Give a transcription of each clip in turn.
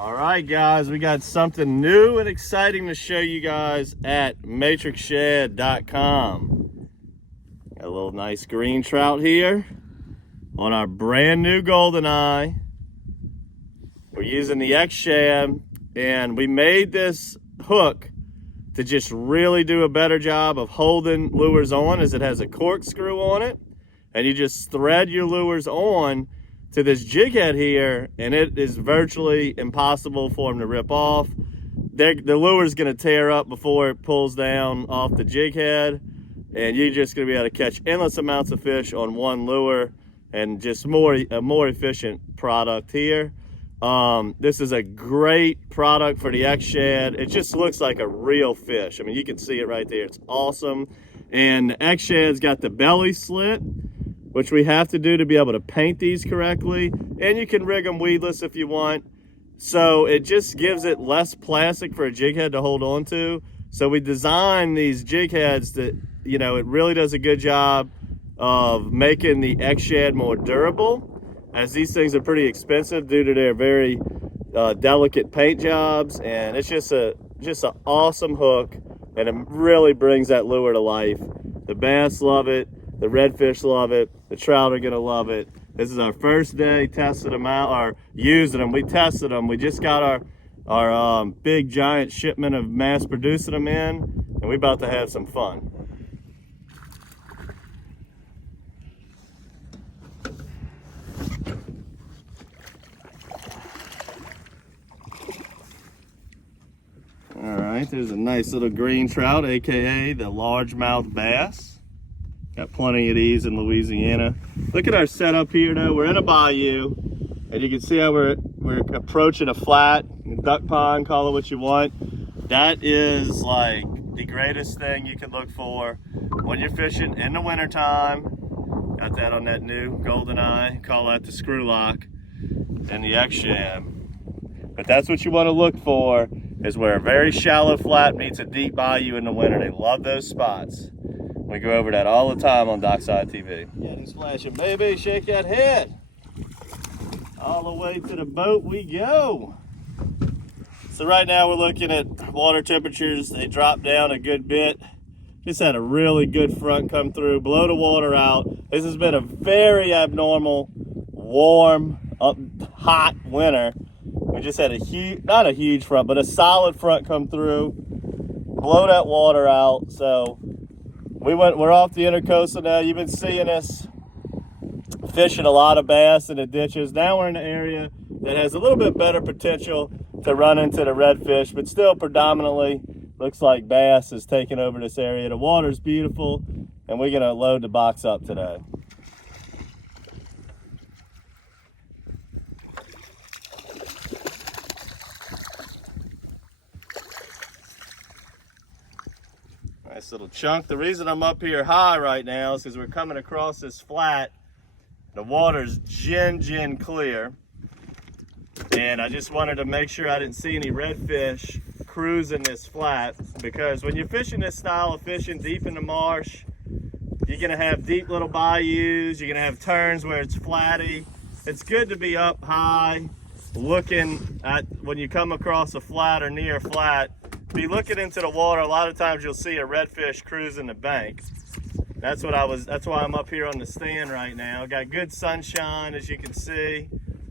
All right, guys, we got something new and exciting to show you guys at matrixshad.com. Got a little nice green trout here on our brand new GoldenEye. We're using the X-Shad, and we made this hook to just really do a better job of holding lures on, as it has a corkscrew on it, and you just thread your lures on to this jig head here, and it is virtually impossible for them to rip off. The lure is going to tear up before it pulls down off the jig head, and you're just going to be able to catch endless amounts of fish on one lure, and just a more efficient product here. This is a great product for the X-Shad. It just looks like a real fish. I mean, you can see it right there. It's awesome. And the X-Shad's got the belly slit, which we have to do to be able to paint these correctly. And you can rig them weedless if you want. So it just gives it less plastic for a jig head to hold on to. So we designed these jig heads that, you know, it really does a good job of making the X-Shad more durable, as these things are pretty expensive due to their very delicate paint jobs. And it's just an awesome hook, and it really brings that lure to life. The bass love it, the redfish love it, the trout are gonna love it. This is our first day testing them out, or using them. We tested them. We just got our big giant shipment of mass producing them in, and we're about to have some fun. All right, there's a nice little green trout, AKA the largemouth bass. Got plenty of these in Louisiana. Look at our setup here though. We're in a bayou, and you can see how we're approaching a flat, a duck pond, call it what you want. That is like the greatest thing you can look for when you're fishing in the wintertime. Got that on that new GoldenEye, call that the screw lock, and the X-Shad. But that's what you want to look for, is where a very shallow flat meets a deep bayou in the winter. They love those spots. We go over that all the time on DockSide TV. Yeah, he's flashing, baby, shake that head. All the way to the boat we go. So right now we're looking at water temperatures. They dropped down a good bit. Just had a really good front come through, blow the water out. This has been a very abnormal, warm, hot winter. We just had a huge, not a huge front, but a solid front come through, blow that water out. So we're off the intercoastal now. You've been seeing us fishing a lot of bass in the ditches. Now we're in an area that has a little bit better potential to run into the redfish, but still predominantly looks like bass is taking over this area. The water's beautiful, and we're gonna load the box up today. Nice little chunk. The reason I'm up here high right now is because we're coming across this flat. The water's gin clear, and I just wanted to make sure I didn't see any redfish cruising this flat, because when you're fishing this style of fishing deep in the marsh, you're gonna have deep little bayous, you're gonna have turns where it's flatty. It's good to be up high, looking at, when you come across a flat or near a flat, be looking into the water. A lot of times you'll see a redfish cruising the bank. That's why I'm up here on the stand right now. Got good sunshine, as you can see.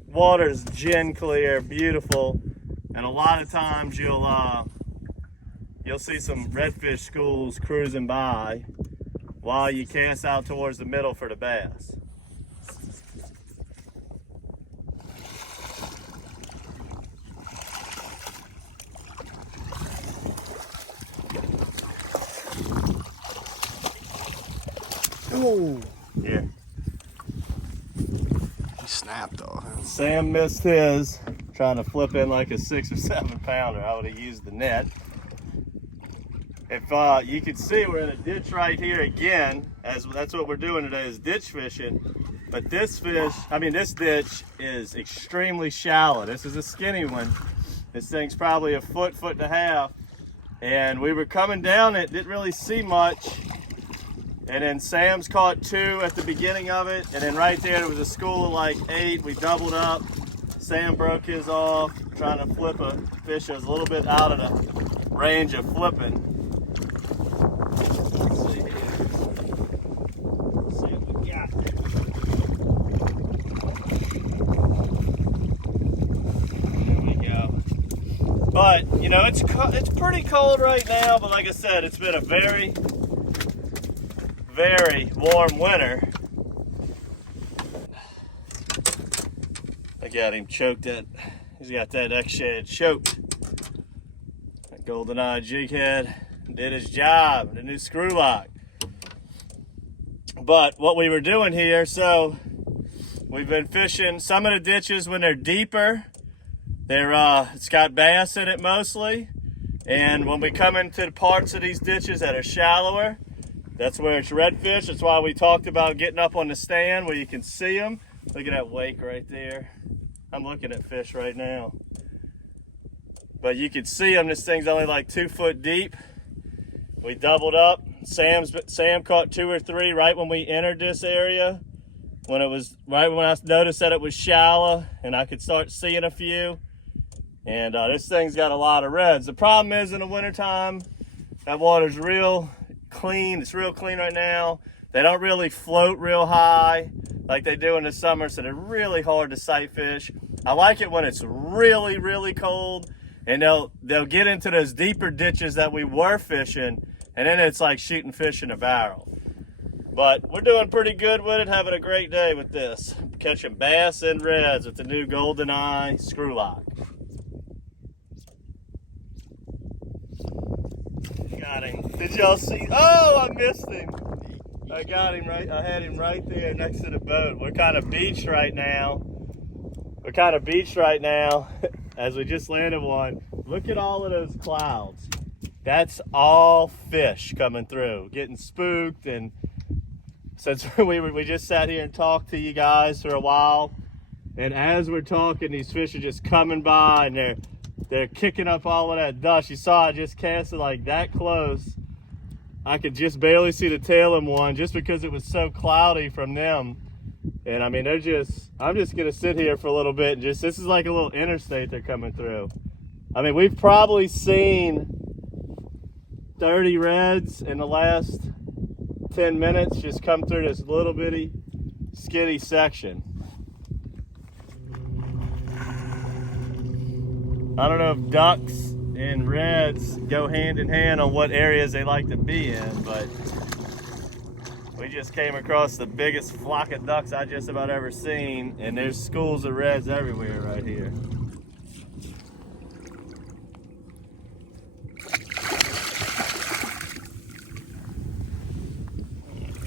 Water's gin clear, beautiful. And a lot of times you'll see some redfish schools cruising by while you cast out towards the middle for the bass. Oh, yeah. He snapped though. Sam missed his, trying to flip in like a 6 or 7 pounder. I would have used the net. If you can see, we're in a ditch right here again, as that's what we're doing today, is ditch fishing. But this ditch is extremely shallow. This is a skinny one. This thing's probably a foot and a half. And we were coming down it, didn't really see much. And then Sam's caught 2 at the beginning of it. And then right there was a school of like 8. We doubled up. Sam broke his off, trying to flip a fish that was a little bit out of the range of flipping. Let's see here. Let's see what we got. There we go. But, you know, it's pretty cold right now, but like I said, it's been a very, very warm winter. I got him choked at, he's got that X-Shad choked. That GoldenEye jig head did his job, the new screw lock. But what we were doing here, so we've been fishing some of the ditches when they're deeper. It's got bass in it mostly. And when we come into the parts of these ditches that are shallower, that's where it's redfish. That's why we talked about getting up on the stand where you can see them. Look at that wake right there. I'm looking at fish right now. But you can see them. This thing's only like 2 foot deep. We doubled up. Sam caught 2 or 3 right when we entered this area. Right when I noticed that it was shallow and I could start seeing a few. And this thing's got a lot of reds. The problem is in the wintertime, that water's real clean. It's real clean right now. They don't really float real high like they do in the summer, so they're really hard to sight fish. I like it when it's really, really cold, and they'll get into those deeper ditches that we were fishing, and then it's like shooting fish in a barrel. But we're doing pretty good with it, having a great day with this. Catching bass and reds with the new GoldenEye screw lock. Got him. Did y'all see? Oh, I missed him. I got him right. I had him right there next to the boat. We're kind of beached right now. As we just landed one. Look at all of those clouds. That's all fish coming through, getting spooked. And since we just sat here and talked to you guys for a while, and as we're talking, these fish are just coming by and they're kicking up all of that dust. You saw I just cast it like that close. I could just barely see the tail of one just because it was so cloudy from them. And I mean, I'm just gonna sit here for a little bit and this is like a little interstate they're coming through. I mean, we've probably seen 30 reds in the last 10 minutes just come through this little bitty skitty section. I don't know if ducks and reds go hand in hand on what areas they like to be in, but we just came across the biggest flock of ducks I just about ever seen, and there's schools of reds everywhere right here.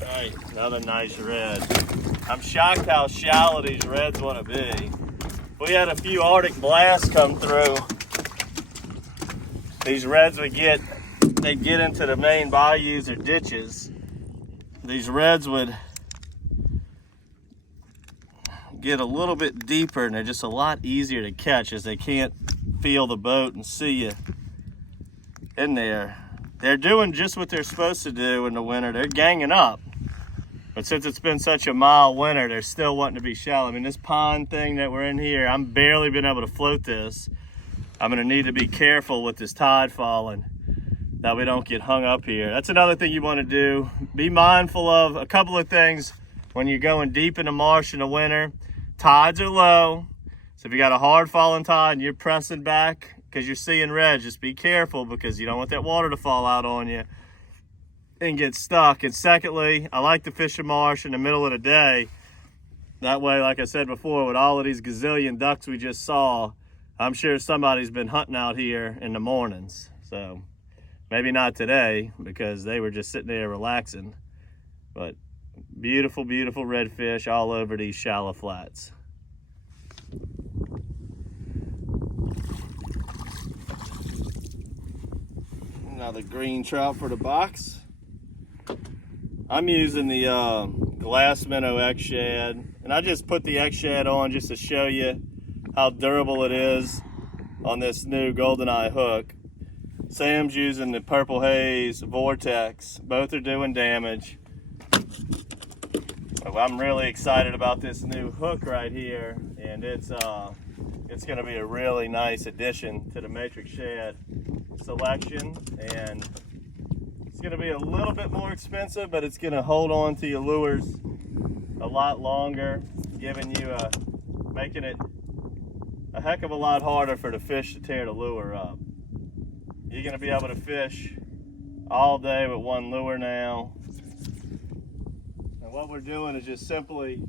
All right, another nice red. I'm shocked how shallow these reds want to be. We had a few Arctic blasts come through. These reds they get into the main bayous or ditches. These reds would get a little bit deeper and they're just a lot easier to catch as they can't feel the boat and see you in there. They're doing just what they're supposed to do in the winter. They're ganging up. But since it's been such a mild winter, they're still wanting to be shallow. I mean, this pond thing that we're in here, I'm barely been able to float this. I'm gonna need to be careful with this tide falling that we don't get hung up here. That's another thing you wanna do. Be mindful of a couple of things when you're going deep in the marsh in the winter. Tides are low. So if you got a hard falling tide and you're pressing back because you're seeing red, just be careful because you don't want that water to fall out on you and get stuck. And secondly, I like to fish a marsh in the middle of the day. That way, like I said before, with all of these gazillion ducks we just saw, I'm sure somebody's been hunting out here in the mornings. So maybe not today because they were just sitting there relaxing. But beautiful, beautiful redfish all over these shallow flats. Another green trout for the box. I'm using the glass minnow X-Shad, and I just put the X-Shad on just to show you how durable it is on this new GoldenEye hook. Sam's using the Purple Haze Vortex. Both are doing damage. I'm really excited about this new hook right here, and it's it's going to be a really nice addition to the Matrix Shad selection, and it's going to be a little bit more expensive, but it's going to hold on to your lures a lot longer, making it a heck of a lot harder for the fish to tear the lure up. You're going to be able to fish all day with one lure now. And what we're doing is just simply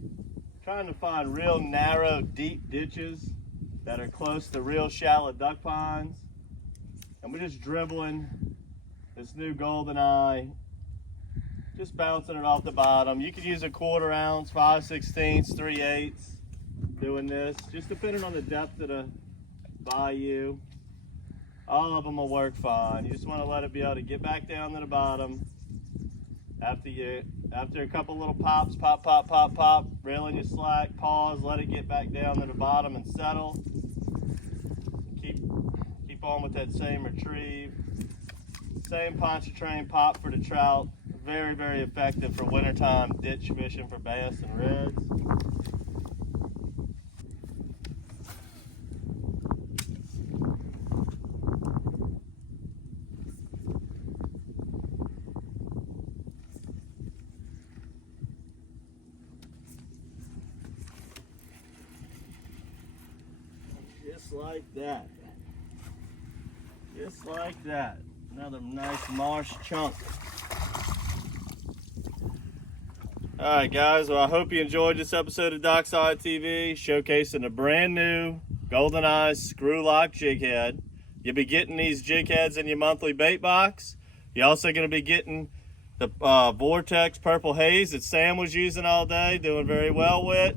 trying to find real narrow, deep ditches that are close to real shallow duck ponds. And we're just dribbling this new GoldenEye, just bouncing it off the bottom. You could use a 1/4 ounce, 5/16, 3/8 doing this, just depending on the depth of the bayou. All of them will work fine. You just want to let it be able to get back down to the bottom. After a couple little pops, pop, pop, pop, pop, reel in your slack, pause, let it get back down to the bottom and settle. Keep on with that same retrieve. Same Pontchartrain pop for the trout. Very, very effective for wintertime ditch fishing for bass and reds. Just like that. Just like that. Another nice marsh chunk. Alright guys, well I hope you enjoyed this episode of DockSide TV, showcasing a brand new GoldenEye screw lock jig head. You'll be getting these jig heads in your monthly bait box. You're also going to be getting the Vortex Purple Haze that Sam was using all day, doing very well with.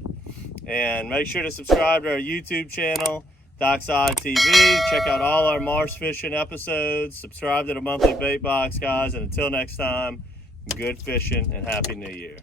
And make sure to subscribe to our YouTube channel, DockSide TV. Check out all our marsh fishing episodes. Subscribe to the monthly bait box, guys. And until next time, good fishing and Happy New Year.